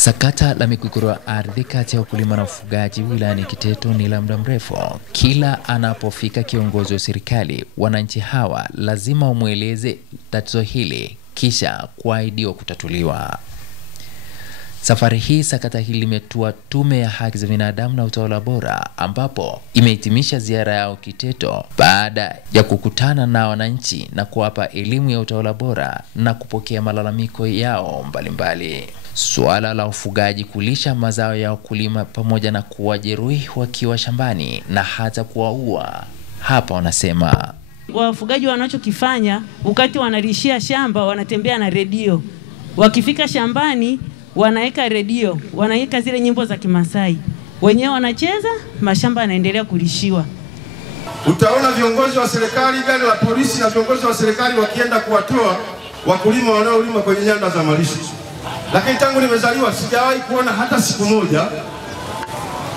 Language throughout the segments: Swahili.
Sakata la migogoro ya ardhi kati ya wakulima na ufugaji wilayani Kiteto ni la muda mrefu. Kila anapofika kiongozi wa serikali, wananchi hawa lazima wamweleze tatizo hili kisha kuahidiwa kutatuliwa. Safari hii sakata hili limetua Tume ya Haki za Binadamu na Utawala Bora, ambapo imehitimisha ziara yao Kiteto baada ya kukutana na wananchi na kuwapa elimu ya utawala bora na kupokea malalamiko yao mbalimbali. Suala la ufugaji, kulisha mazao ya wakulima pamoja na kuwajeruhi wakiwa shambani na hata kuwaua. Hapa wanasema wafugaji wanachokifanya wakati wanalishia shamba, wanatembea na redio. Wakifika shambani wanaweka redio, wanaweka zile nyimbo za Kimasai. Wenyewe wanacheza, mashamba yanaendelea kulishiwa. Utaona viongozi wa serikali, gari la polisi na viongozi wa serikali wakienda kuwatoa wakulima wanaolima kwenye nyanda za malisho. Lakini tangu nimezaliwa sijawahi kuona hata siku moja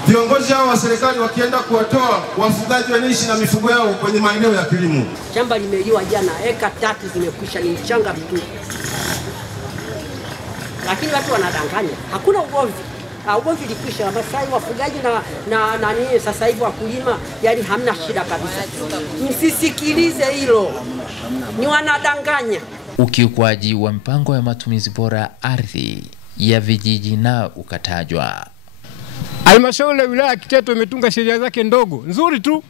viongozi hao wa serikali wakienda kuwatoa wafugaji wanaishi na mifugo yao kwenye maeneo ya kilimo. Shamba limeliwa jana, eka 3 zimekwisha, ni mchanga mtu. Lakini watu wanadanganya. Hakuna ugomvi. Ugomvi likwisha. Masai wafugaji na nani sasa hivi wakulima, yani hamna shida kabisa. Msisikilize hilo. Ni wanadanganya. Ukiukwaji wa mpango ya matumizi bora ya ardhi ya vijiji na ukatajwa. Halmashauri ya wilaya Kiteto imetunga sheria zake ndogo nzuri tu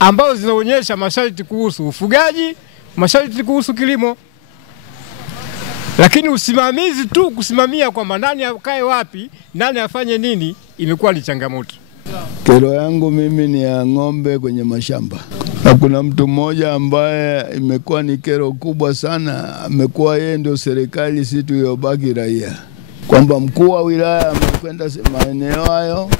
ambazo zinaonyesha masharti kuhusu ufugaji, masharti kuhusu kilimo. Lakini usimamizi tu, kusimamia kwamba nani akae wapi, nani afanye nini, imekuwa ni changamoto. Kero yangu mimi ni ya ng'ombe kwenye mashamba. Na kuna mtu mmoja ambaye imekuwa ni kero kubwa sana, amekuwa yeye ndio serikali, si tuliyobaki raia. Kwamba mkuu wa wilaya amekwenda maeneo hayo,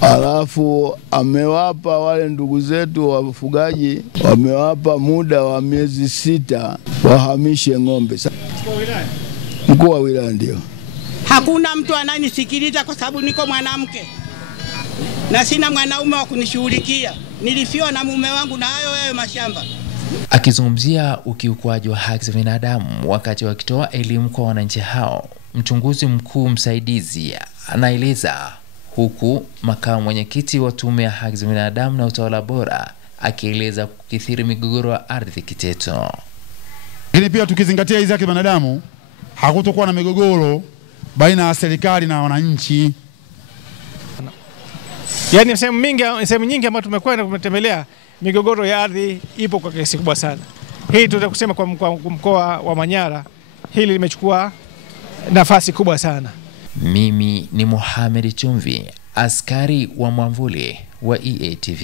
alafu amewapa wale ndugu zetu wafugaji, wamewapa muda wa miezi 6 wahamishe ng'ombe. Mkuu wa wilaya ndio. Hakuna mtu ananisikiliza kwa sababu niko mwanamke na sina mwanaume wa kunishughulikia. Nilifiwa na mume wangu na hayo mashamba. Akizungumzia ukiukwaji wa haki za binadamu wakati wakitoa elimu kwa wananchi hao, mchunguzi mkuu msaidizi anaeleza, huku makamu mwenyekiti wa Tume ya Haki za Binadamu na Utawala Bora akieleza kukithiri migogoro ya ardhi Kiteto. Lakini pia tukizingatia hizi haki za binadamu, hakutokuwa na migogoro baina ya serikali na wananchi. Yaani sehemu nyingi ambazo tumekwenda kumetembelea, migogoro ya ardhi ipo kwa kiasi kubwa sana. Hii tunataka kusema kwa mkoa wa Manyara, hili limechukua nafasi kubwa sana. Mimi ni Mohamed Chumvi, askari wa mwamvuli wa EATV.